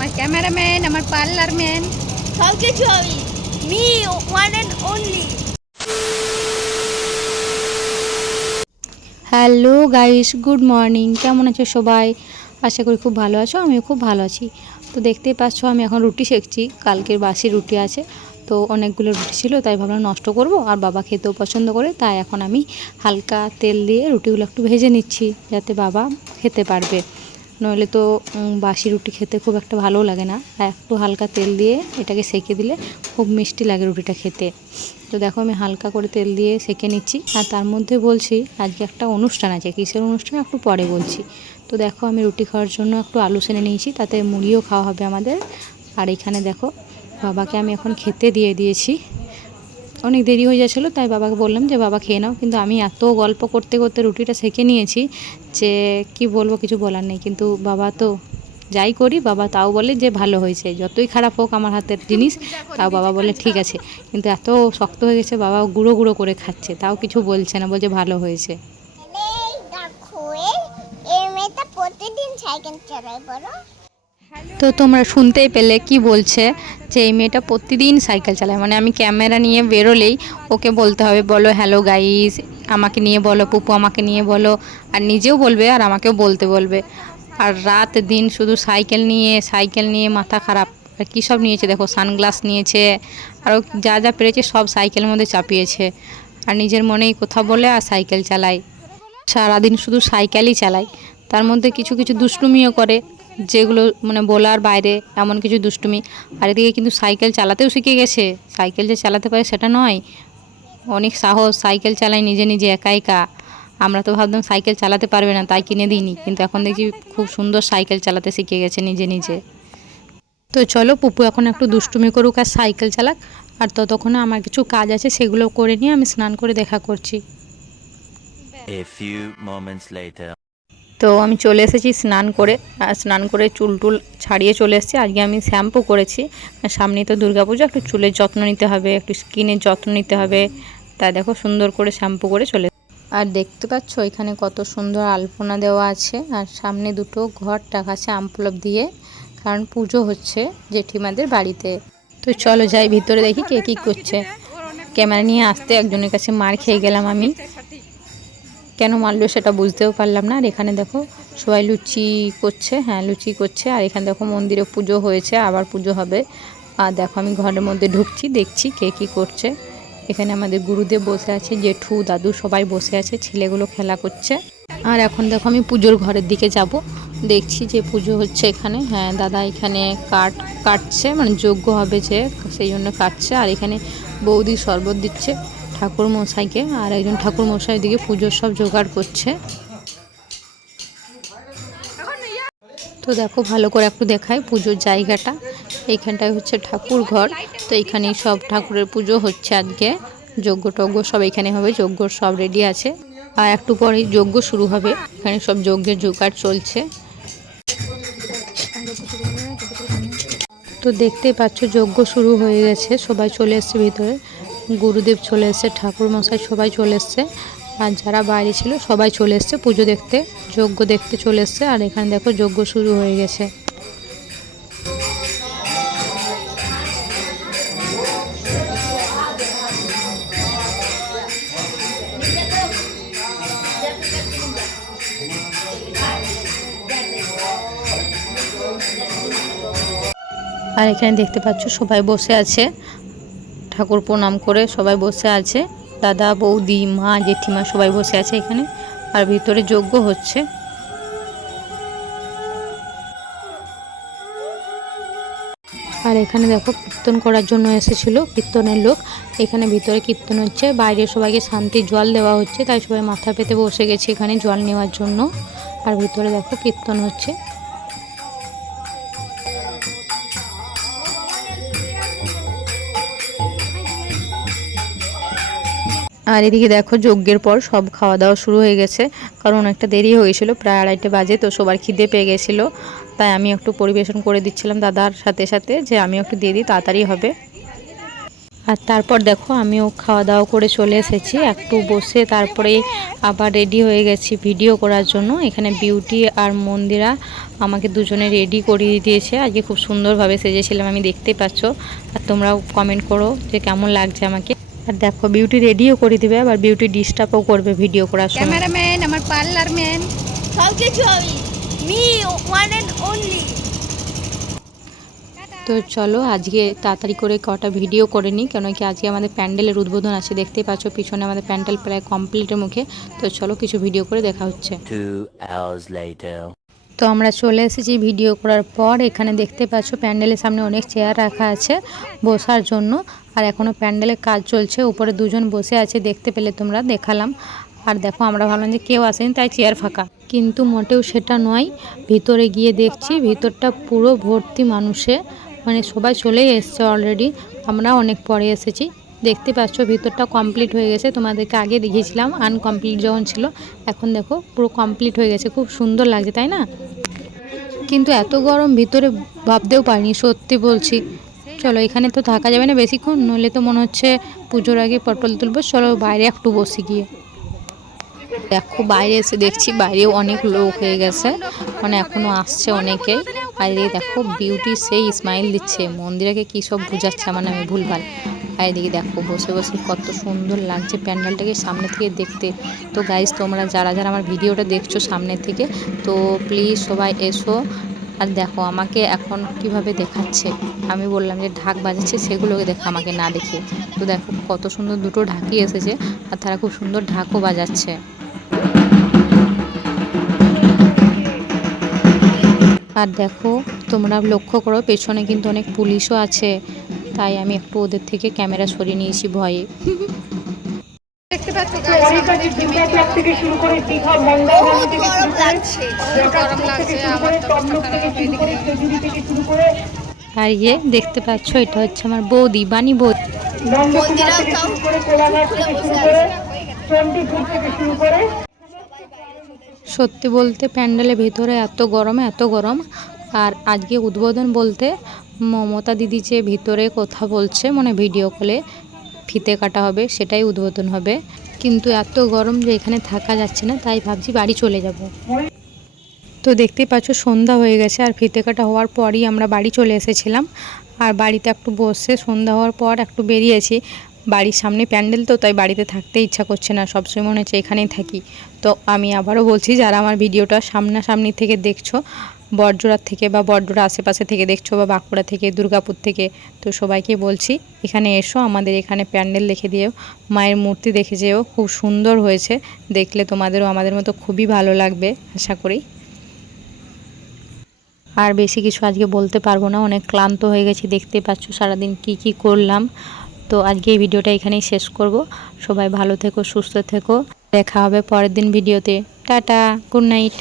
আমার ক্যামেরাম্যান, আমার parlour man, সব কিছু আমি, me one and only. Hello guys, good morning. কেমন আছো সবাই? আশা করি খুব ভালো আছো। আমিও খুব ভালো আছি। তো দেখতেই পাচ্ছ আমি এখন রুটি সেঁকছি। কালকের বাসি রুটি আছে, তো অনেকগুলো রুটি ছিল, তাই ভাবলাম নষ্ট করব। আর বাবা খেতেও পছন্দ করে, তাই এখন আমি হালকা তেল দিয়ে রুটিগুলো একটু ভেজে নিচ্ছি, যাতে বাবা খেতে পারবে। নইলে তো বাসি রুটি খেতে খুব একটা ভালোও লাগে না। আর একটু হালকা তেল দিয়ে এটাকে সেঁকে দিলে খুব মিষ্টি লাগে রুটিটা খেতে। তো দেখো আমি হালকা করে তেল দিয়ে সেঁকে নিচ্ছি। আর তার মধ্যে বলছি আজকে একটা অনুষ্ঠান আছে। কিসের অনুষ্ঠান একটু পরে বলছি। তো দেখো আমি রুটি খাওয়ার জন্য একটু আলু সেনে নিয়েছি, তাতে মুড়িও খাওয়া হবে আমাদের। আর এখানে দেখো বাবাকে আমি এখন খেতে দিয়ে দিয়েছি। অনেক দেরি হয়ে যাচ্ছিলো, তাই বাবাকে বললাম যে বাবা খেয়ে নাও। কিন্তু আমি এত গল্প করতে করতে রুটিটা সেঁকে নিয়েছি যে কি বলবো, কিছু বলার নেই। কিন্তু বাবা তো যাই করি, বাবা তাও বলে যে ভালো হয়েছে। যতই খারাপ হোক আমার হাতের জিনিস, তাও বাবা বলে ঠিক আছে। কিন্তু এত শক্ত হয়ে গেছে, বাবা গুঁড়ো গুঁড়ো করে খাচ্ছে, তাও কিছু বলছে না, বলছে ভালো হয়েছে। প্রতিদিন সাইকেল চালায় বলো। তো তোমরা শুনতেই পেলে কি বলছে, যে এই মেয়েটা প্রতিদিন সাইকেল চালায়। মানে আমি ক্যামেরা নিয়ে বেরোলেই ওকে বলতে হবে, বলো হ্যালো গাইস, আমাকে নিয়ে বলো, পুপু আমাকে নিয়ে বলো। আর নিজেও বলবে আর আমাকেও বলতে বলবে। আর রাত দিন শুধু সাইকেল নিয়ে মাথা খারাপ। আর কী সব নিয়েছে দেখো, সানগ্লাস নিয়েছে, আরও যা যা পেরেছে সব সাইকেলের মধ্যে চাপিয়েছে। আর নিজের মনেই কথা বলে আর সাইকেল চালায়। সারাদিন শুধু সাইকেলই চালায়। তার মধ্যে কিছু কিছু দুষ্টুমিও করে, যেগুলো মানে বলার বাইরে, এমন কিছু দুষ্টুমি। আর এদিকে কিন্তু সাইকেল চালাতেও শিখে গেছে। সাইকেল যে চালাতে পারে সেটা নয়, অনেক সাহস, সাইকেল চালায় নিজে নিজে একা একা। আমরা তো ভাবতাম সাইকেল চালাতে পারবে না, তাই কিনে দিইনি। কিন্তু এখন দেখছি খুব সুন্দর সাইকেল চালাতে শিখে গেছে নিজে নিজে। তো চলো পুপু এখন একটু দুষ্টুমি করুক আর সাইকেল চালাক। আর ততক্ষণে আমার কিছু কাজ আছে, সেগুলো করে নিয়ে আমি স্নান করে দেখা করছি। A few moments later. তো আমি চলে এসেছি স্নান করে। আর স্নান করে চুল টুল ছাড়িয়ে চলে এসেছি। আজকে আমি শ্যাম্পু করেছি। সামনেই তো দুর্গাপুজো, একটু চুলের যত্ন নিতে হবে, একটু স্কিনের যত্ন নিতে হবে। তাই দেখো সুন্দর করে শ্যাম্পু করে চলে। আর দেখতে পাচ্ছ এখানে কত সুন্দর আলপনা দেওয়া আছে। আর সামনে দুটো ঘর টাকাছে আমপলব দিয়ে, কারণ পুজো হচ্ছে জেঠিমাদের বাড়িতে। তো চলো যাই ভিতরে, দেখি কে কী করছে। ক্যামেরা নিয়ে আসতে একজনের কাছে মার খেয়ে গেলাম আমি। কেন মারলো সেটা বুঝতেও পারলাম না। আর এখানে দেখো সবাই লুচি করছে, হ্যাঁ লুচি করছে। আর এখানে দেখো মন্দিরে পুজো হয়েছে, আবার পুজো হবে। আর দেখো আমি ঘরের মধ্যে ঢুকছি, দেখছি কে কী করছে। এখানে আমাদের গুরুদেব বসে আছে, জেঠু দাদু সবাই বসে আছে, ছেলেগুলো খেলা করছে। আর এখন দেখো আমি পুজোর ঘরের দিকে যাব। দেখছি যে পুজো হচ্ছে এখানে। হ্যাঁ দাদা এখানে কাটছে, মানে যজ্ঞ হবে যে, সেই জন্য কাটছে। আর এখানে বৌদি শরবত দিচ্ছে ঠাকুর মশাইকে। আর একজন ঠাকুর মশাই দিকে পুজোর সব জোগাড় করছে। তো দেখো ভালো করে একটু দেখায় পুজোর জায়গাটা। এইখানটায় হচ্ছে ঠাকুর ঘর। তো এইখানেই সব ঠাকুরের পুজো হচ্ছে আজকে। যজ্ঞ টজ্ঞ সব এখানে হবে, যজ্ঞ সব রেডি আছে। আর একটু পরেই যজ্ঞ শুরু হবে। এখানে সব যজ্ঞের জোগাড় চলছে। তো দেখতেই পাচ্ছ যজ্ঞ শুরু হয়ে গেছে, সবাই চলে এসছে ভিতরে। গুরুদেব চলে এসছে, ঠাকুর মশাই সবাই চলে এসছে। আর যারা বাইরে ছিল সবাই চলে এসছে পুজো দেখতে, যজ্ঞ দেখতে চলে এসছে। আর এখানে দেখো যজ্ঞ শুরু হয়ে গেছে। আর এখানে দেখতে পাচ্ছ সবাই বসে আছে, ঠাকুর প্রণাম করে সবাই বসে আছে। দাদা বৌদি মা জেঠিমা সবাই বসে আছে এখানে। আর ভিতরে যজ্ঞ হচ্ছে। আর এখানে দেখো কীর্তন করার জন্য এসেছিল কীর্তনের লোক। এখানে ভিতরে কীর্তন হচ্ছে, বাইরে সবাইকে শান্তির জল দেওয়া হচ্ছে, তাই সবাই মাথা পেতে বসে গেছে এখানে জল নেওয়ার জন্য। আর ভিতরে দেখো কীর্তন হচ্ছে। আর এদিকে দেখো যজ্ঞের পর সব খাওয়া দাওয়া শুরু হয়ে গেছে, কারণ অনেকটা দেরি হয়ে গেছিলো, প্রায় 2:30 বাজে। তো সবার খিদে পেয়ে গেছিলো, তাই আমি একটু পরিবেশন করে দিচ্ছিলাম দাদার সাথে সাথে, যে আমি একটু দিয়ে দিই তাড়াতাড়ি হবে। আর তারপর দেখো আমিও খাওয়া দাওয়া করে চলে এসেছি, একটু বসে তারপরে আবার রেডি হয়ে গেছি ভিডিও করার জন্য। এখানে বিউটি আর মন্দিরা আমাকে দুজনে রেডি করিয়ে দিয়েছে। আজকে খুব সুন্দরভাবে সেজেছিলাম, আমি দেখতেই পাচ্ছ। আর তোমরাও কমেন্ট করো যে কেমন লাগছে আমাকে। আর দেখো বিউটি রেডিও করে দিবে, আবার বিউটি ডিস্টার্বও করবে ভিডিও করার সময়। ক্যামেরাম্যান, আমার পার্লার ম্যান, সব কিছু আমি। Me one and only. তো চলো আজকে তাড়াতাড়ি করে কটা ভিডিও করে নিই, কেন কি আজকে আমাদের প্যান্ডেলের উদ্বোধন আছে। দেখতেই পাচ্ছ পিছনে আমাদের প্যান্ডেল প্রায় কমপ্লিটের মুখে। তো চলো কিছু ভিডিও করে দেখা হচ্ছে। 2 hours later. তো আমরা চলে এসেছি ভিডিও করার পর। এখানে দেখতে পাচ্ছ প্যান্ডেলের সামনে অনেক চেয়ার রাখা আছে বসার জন্য, আর এখনও প্যান্ডেলের কাজ চলছে। উপরে দুজন বসে আছে, দেখতে পেলে তোমরা, দেখালাম। আর দেখো আমরা ভাবলাম যে কেউ আসেনি তাই চেয়ার ফাঁকা, কিন্তু মোটেও সেটা নয়। ভিতরে গিয়ে দেখছি ভিতরটা পুরো ভর্তি মানুষে, মানে সবাই চলেই এসছে অলরেডি, আমরা অনেক পরে এসেছি। দেখতে পাচ্ছ ভিতরটা কমপ্লিট হয়ে গেছে, তোমাদেরকে আগে দেখিয়েছিলাম আনকমপ্লিট যখন ছিল। এখন দেখো পুরো কমপ্লিট হয়ে গেছে, খুব সুন্দর লাগছে তাই না? কিন্তু এত গরম ভিতরে ভাবতেও পারিনি, সত্যি বলছি। চলো এখানে তো থাকা যাবে না বেশিক্ষণ, নইলে তো মনে হচ্ছে পুজোর আগে পটল তুলবো। চলো বাইরে একটু বসে গিয়ে দেখো, বাইরে এসে দেখছি বাইরেও অনেক লোক হয়ে গেছে, মানে এখনও আসছে অনেকে। আর এদিকে দেখো বিউটি সেই স্মাইল দিচ্ছে, মন্দিরাকে কী সব বোঝাচ্ছে মানে আমি ভুলভাল। আর এদিকে দেখো বসে বসে কত সুন্দর লাগছে প্যান্ডেলটাকে সামনে থেকে দেখতে। তো গাইজ তোমরা যারা যারা আমার ভিডিওটা দেখছো সামনে থেকে, তো প্লিজ সবাই এসো। আর দেখো আমাকে এখন কিভাবে দেখাচ্ছে, আমি বললাম যে ঢাক বাজাচ্ছে, সেগুলোকে দেখো আমাকে না দেখে। তো দেখো কত সুন্দর দুটো ঢাকি এসেছে, আর তারা খুব সুন্দর ঢাকও বাজাচ্ছে। আর দেখো তোমরা লক্ষ্য করো পেছনে কিন্তু অনেক পুলিশও আছে, তাই আমি একটু ওদের থেকে ক্যামেরা সরিয়ে নিয়েছি ভয়ে। দেখতে পাচ্ছ থেকে শুরু করে দীঘা মন্দারমণি থেকে শুরু করে গরম লাগছে, আমার তো অবস্থা খারাপ। থেকে শুরু করে আর ইয়ে দেখতে পাচ্ছ এটা হচ্ছে আমার বৌদি, বানি বৌদি। মন্দিরাও থেকে শুরু করে কোলাঘাট থেকে শুরু করে চণ্ডীপুর থেকে শুরু করে। সত্যি বলতে প্যান্ডেলের ভেতরে এত গরম। আর আজকে উদ্বোধন বলতে মমতা দিদি যে ভিতরে কথা বলছে, মানে ভিডিও কলে ফিতে কাটা হবে, সেটাই উদ্বোধন হবে। কিন্তু এত গরম যে এখানে থাকা যাচ্ছে না, তাই ভাবছি বাড়ি চলে যাব। তো দেখতেই পাচ্ছ সন্ধ্যা হয়ে গেছে, আর ফিতে কাটা হওয়ার পরই আমরা বাড়ি চলে এসেছিলাম। আর বাড়িতে একটু বসে সন্ধ্যা হওয়ার পর একটু বেরিয়েছি, বাড়ির সামনে প্যান্ডেল তো, তাই বাড়িতে থাকতে ইচ্ছা করছে না, সবসময় মনে হচ্ছে এখানেই থাকি। তো আমি আবারও বলছি, যারা আমার ভিডিওটা সামনাসামনি থেকে দেখছো, বড়জোড়ার থেকে বা বড়জোড়া আশেপাশে থেকে দেখছো, বা বাঁকুড়া থেকে, দুর্গাপুর থেকে, তো সবাইকে বলছি এখানে এসো, আমাদের এখানে প্যান্ডেল দেখে দিও, মায়ের মূর্তি দেখে যেও, খুব সুন্দর হয়েছে। দেখলে তোমাদেরও আমাদের মতো খুবই ভালো লাগবে আশা করি। আর বেশি কিছু আজকে বলতে পারবো না, অনেক ক্লান্ত হয়ে গেছি, দেখতে পাচ্ছ সারাদিন কি করলাম। তো আজকে এই ভিডিওটা এখানেই শেষ করব। সবাই ভালো থেকো, সুস্থ থেকো, দেখা হবে পরের দিন ভিডিওতে। Tata, good night.